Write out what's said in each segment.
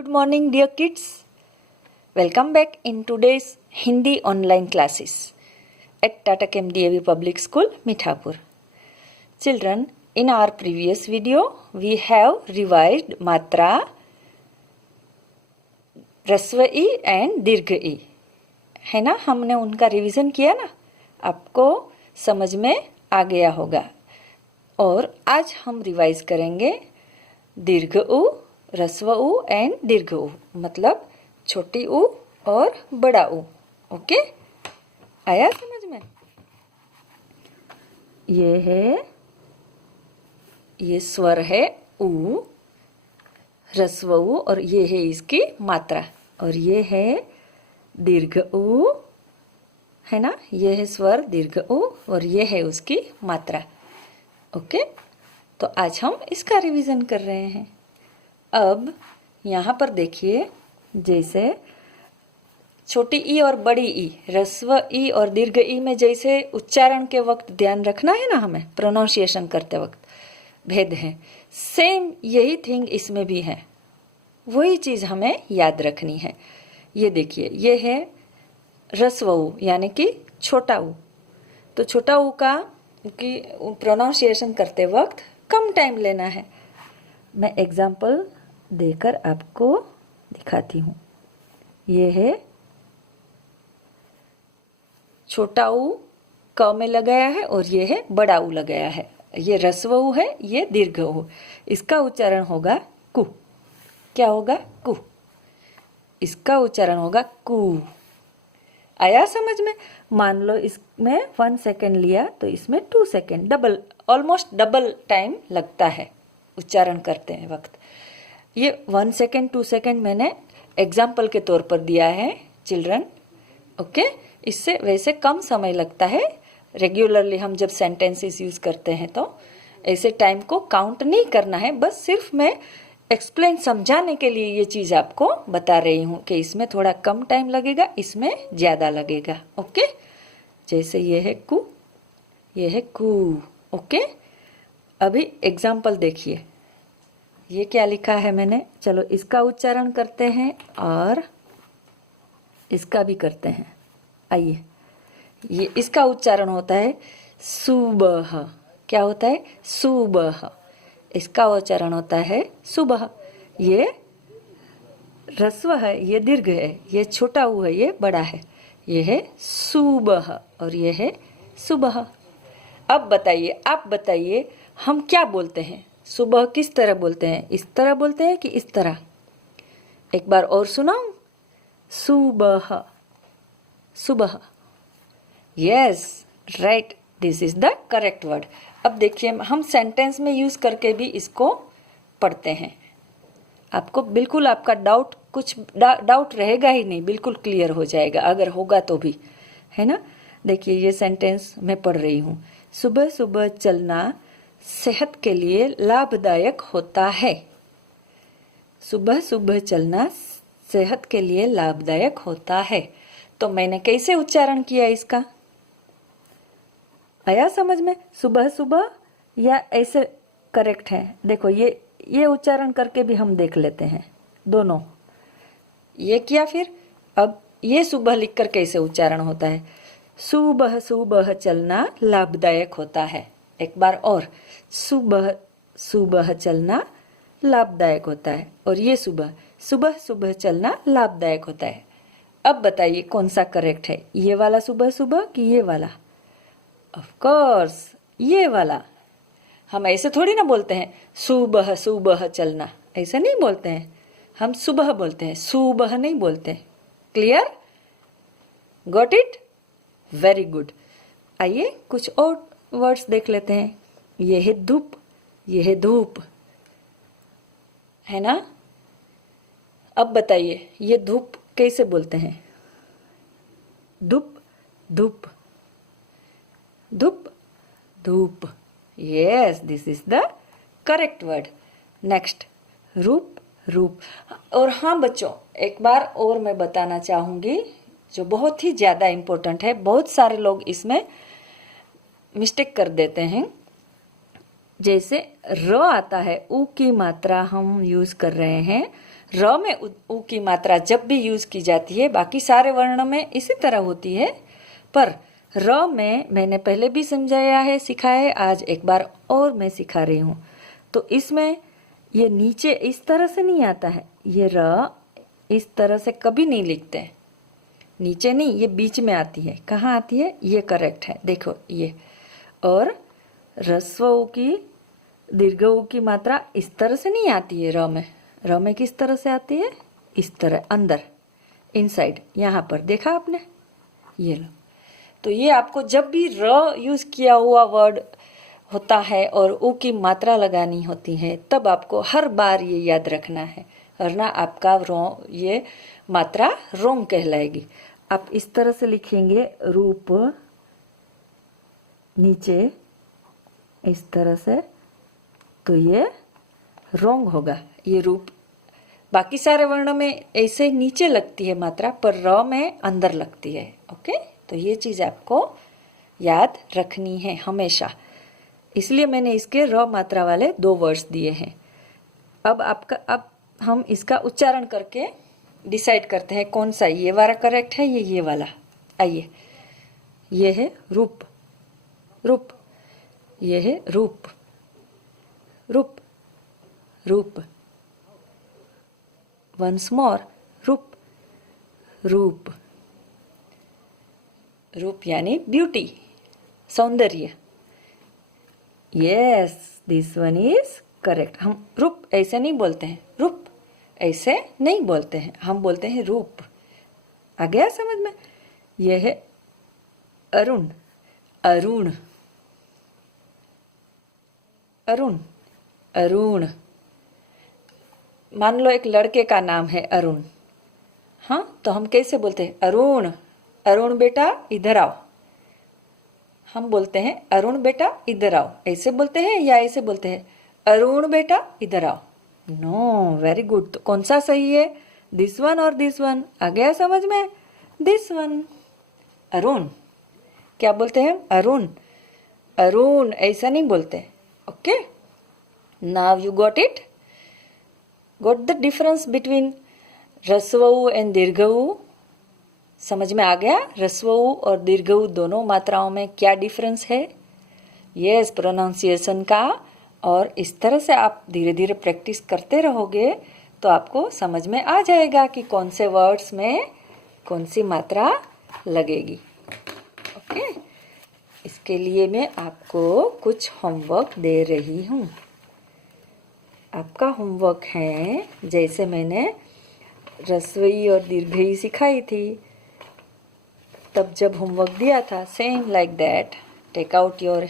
Good morning, dear kids. Welcome back in today's Hindi online classes at Tata Chem DAV Public School, Mithapur. Children, in our previous video, we have revised Matra, ह्रस्व E and दीर्घ ई, है ना। हमने उनका revision किया ना, आपको समझ में आ गया होगा। और आज हम रिवाइज करेंगे दीर्घ ऊ, ह्रस्व ऊ एंड दीर्घ ऊ, मतलब छोटी ऊ और बड़ा ऊ। ओके, आया समझ में? ये स्वर है ऊ, ह्रस्व ऊ, और ये है इसकी मात्रा। और ये है दीर्घ ऊ, है ना। ये है स्वर दीर्घ ऊ और ये है उसकी मात्रा। ओके, तो आज हम इसका रिवीजन कर रहे हैं। अब यहाँ पर देखिए, जैसे छोटी ई और बड़ी ई, ह्रस्व ई और दीर्घ ई में जैसे उच्चारण के वक्त ध्यान रखना है ना, हमें प्रोनाउंसिएशन करते वक्त भेद है, सेम यही थिंग इसमें भी है। वही चीज़ हमें याद रखनी है। ये देखिए, ये है ह्रस्व ऊ यानी कि छोटा ऊ। तो छोटा ऊ का कि प्रोनाउंसिएशन करते वक्त कम टाइम लेना है। मैं एग्जाम्पल देकर आपको दिखाती हूँ। ये है छोटा ऊ क में लगाया है और ये है बड़ा ऊ लगाया है। ये ह्रस्व ऊ है, ये दीर्घ ऊ। इसका उच्चारण होगा कु। क्या होगा? कु। इसका उच्चारण होगा कु। आया समझ में? मान लो इसमें 1 सेकेंड लिया तो इसमें 2 second, double, almost double time लगता है उच्चारण करते हैं वक्त। ये 1 सेकेंड 2 सेकेंड मैंने एग्जाम्पल के तौर पर दिया है चिल्ड्रन। ओके, इससे वैसे कम समय लगता है। रेगुलरली हम जब सेंटेंसेस यूज करते हैं तो ऐसे टाइम को काउंट नहीं करना है। बस सिर्फ मैं एक्सप्लेन समझाने के लिए ये चीज़ आपको बता रही हूँ कि इसमें थोड़ा कम टाइम लगेगा, इसमें ज़्यादा लगेगा। ओके, जैसे ये है कु, ये है कु। ओके, अभी एग्जाम्पल देखिए। ये क्या लिखा है मैंने, चलो इसका उच्चारण करते हैं और इसका भी करते हैं। आइए, ये इसका उच्चारण होता है सुबह। क्या होता है? सुबह। इसका उच्चारण होता है सुबह। ये ह्रस्व है, ये दीर्घ है, ये छोटा ऊ है, ये बड़ा है। ये है सुबह और ये है सुबह। अब बताइए, आप बताइए, हम क्या बोलते हैं? सुबह किस तरह बोलते हैं? इस तरह बोलते हैं कि इस तरह? एक बार और सुनाऊं? सुबह, सुबह। Yes, right, this is the correct word. अब देखिए, हम सेंटेंस में यूज करके भी इसको पढ़ते हैं। आपको बिल्कुल आपका कुछ डाउट रहेगा ही नहीं, बिल्कुल क्लियर हो जाएगा, अगर होगा तो भी, है ना। देखिए, ये सेंटेंस मैं पढ़ रही हूँ। सुबह सुबह चलना सेहत के लिए लाभदायक होता है। सुबह सुबह चलना सेहत के लिए लाभदायक होता है। तो मैंने कैसे उच्चारण किया इसका? आया समझ में? सुबह सुबह या ऐसे करेक्ट है? देखो, ये उच्चारण करके भी हम देख लेते हैं दोनों। ये किया, फिर अब ये सुबह लिखकर कैसे उच्चारण होता है? सुबह सुबह चलना लाभदायक होता है। एक बार और, सुबह सुबह चलना लाभदायक होता है। और ये सुबह सुबह सुबह चलना लाभदायक होता है। अब बताइए कौन सा करेक्ट है, ये वाला सुबह सुबह कि ये वाला? ऑफ कोर्स ये वाला। हम ऐसे थोड़ी ना बोलते हैं सुबह सुबह चलना, ऐसे नहीं बोलते हैं। हम सुबह बोलते हैं, सुबह नहीं बोलते। Clear? Got it? Very good. आइए कुछ और वर्ड्स देख लेते हैं। ये है धूप, ये है धूप, है ना। अब बताइए, ये धूप कैसे बोलते हैं? धूप, धूप, धूप, धूप। Yes, this is the correct word. Next, रूप, रूप। और हाँ बच्चों, एक बार और मैं बताना चाहूंगी जो बहुत ही ज्यादा इम्पोर्टेंट है। बहुत सारे लोग इसमें मिस्टेक कर देते हैं। जैसे र आता है, ऊ की मात्रा हम यूज कर रहे हैं र में उ की मात्रा जब भी यूज की जाती है, बाकी सारे वर्णों में इसी तरह होती है, पर र में मैंने पहले भी समझाया है, सिखाया है, आज एक बार और मैं सिखा रही हूँ। तो इसमें ये नीचे इस तरह से नहीं आता है, ये र इस तरह से कभी नहीं लिखते हैं, नीचे नहीं, ये बीच में आती है। कहाँ आती है? ये करेक्ट है, देखो ये। और ह्रस्व उ की दीर्घ उ की मात्रा इस तरह से नहीं आती है र में। र में किस तरह से आती है? इस तरह, अंदर, इनसाइड, यहाँ पर देखा आपने, ये लो। तो ये आपको जब भी र यूज किया हुआ वर्ड होता है और उ की मात्रा लगानी होती है, तब आपको हर बार ये याद रखना है, वरना आपका ये मात्रा रोंग कहलाएगी। आप इस तरह से लिखेंगे, रूप, नीचे इस तरह से, तो ये रोंग होगा। ये रूप, बाकी सारे वर्णों में ऐसे नीचे लगती है मात्रा, पर र में अंदर लगती है। ओके, तो ये चीज़ आपको याद रखनी है हमेशा, इसलिए मैंने इसके र मात्रा वाले 2 वर्ड्स दिए हैं। अब हम इसका उच्चारण करके डिसाइड करते हैं कौन सा ये वाला करेक्ट है, ये वाला। आइए, ये है रूप, रूप, ये है रूप, रूप, रूप। वंस मोर, रूप, रूप, रूप यानी ब्यूटी, सौंदर्य। Yes, this one is correct. हम रूप ऐसे नहीं बोलते हैं, रूप ऐसे नहीं बोलते हैं, हम बोलते हैं रूप। आ गया समझ में? यह है अरुण, अरुण, अरुण, अरुण। मान लो एक लड़के का नाम है अरुण, हाँ, तो हम कैसे बोलते हैं? अरुण, अरुण बेटा इधर आओ। हम बोलते हैं अरुण बेटा इधर आओ, ऐसे बोलते हैं या ऐसे बोलते हैं? अरुण बेटा इधर आओ। No, very good. तो कौन सा सही है? दिस वन और दिस वन? आ गया समझ में? This one, Arun. क्या बोलते हैं? अरुण, अरुण, ऐसा नहीं बोलते। Okay, now you got it? Got the difference between ह्रस्व उ एंड दीर्घ उ? समझ में आ गया? ह्रस्व उ और दीर्घ उ दोनों मात्राओं में क्या डिफरेंस है? यस, प्रोनाउंसिएशन का। और इस तरह से आप धीरे धीरे प्रैक्टिस करते रहोगे तो आपको समझ में आ जाएगा कि कौन से वर्ड्स में कौन सी मात्रा लगेगी। ओके, इसके लिए मैं आपको कुछ होमवर्क दे रही हूँ। आपका होमवर्क है, जैसे मैंने ह्रस्वी और दीर्घई सिखाई थी, तब जब होमवर्क दिया था, same like that, take out your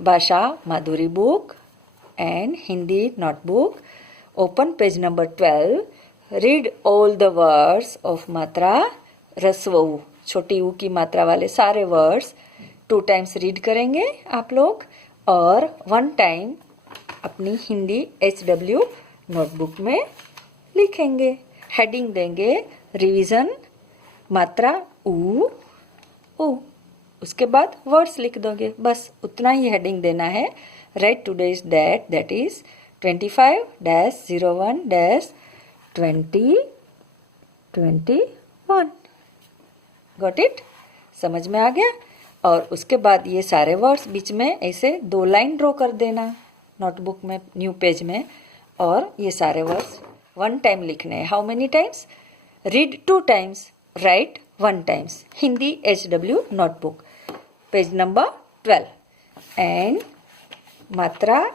Bhasha Madhuri book and Hindi notebook, open page number 12, read all the words of मात्रा ह्रस्व उ, छोटी उ की मात्रा वाले सारे वर्ड्स 2 times रीड करेंगे आप लोग, और 1 टाइम अपनी हिंदी HW नोटबुक में लिखेंगे। हेडिंग देंगे रिवीजन मात्रा उ, उ, उसके बाद वर्ड्स लिख दोगे, बस उतना ही हेडिंग देना है। Write today's date, that is 25-01-2021। Got it? समझ में आ गया? और उसके बाद ये सारे वर्ड्स बीच में ऐसे 2 लाइन ड्रॉ कर देना नोटबुक में, न्यू पेज में, और ये सारे वर्ड्स 1 टाइम लिखने हैं। How many times? Read 2 times, right 1 times. Hindi HW notebook, page number 12। And मात्रा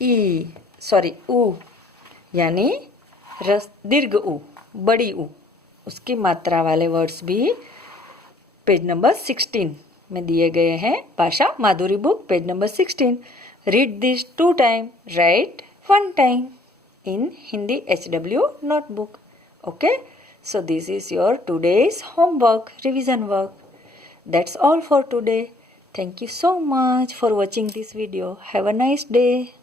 उ यानी दीर्घ उ, बड़ी उ, उसकी मात्रा वाले वर्ड्स भी पेज नंबर 16 में दिए गए हैं। Bhasha Madhuri book, page number 16। Read this 2 time, write 1 time in Hindi HW notebook. Okay, so this is your today's homework, revision work. That's all for today. Thank you so much for watching this video. Have a nice day.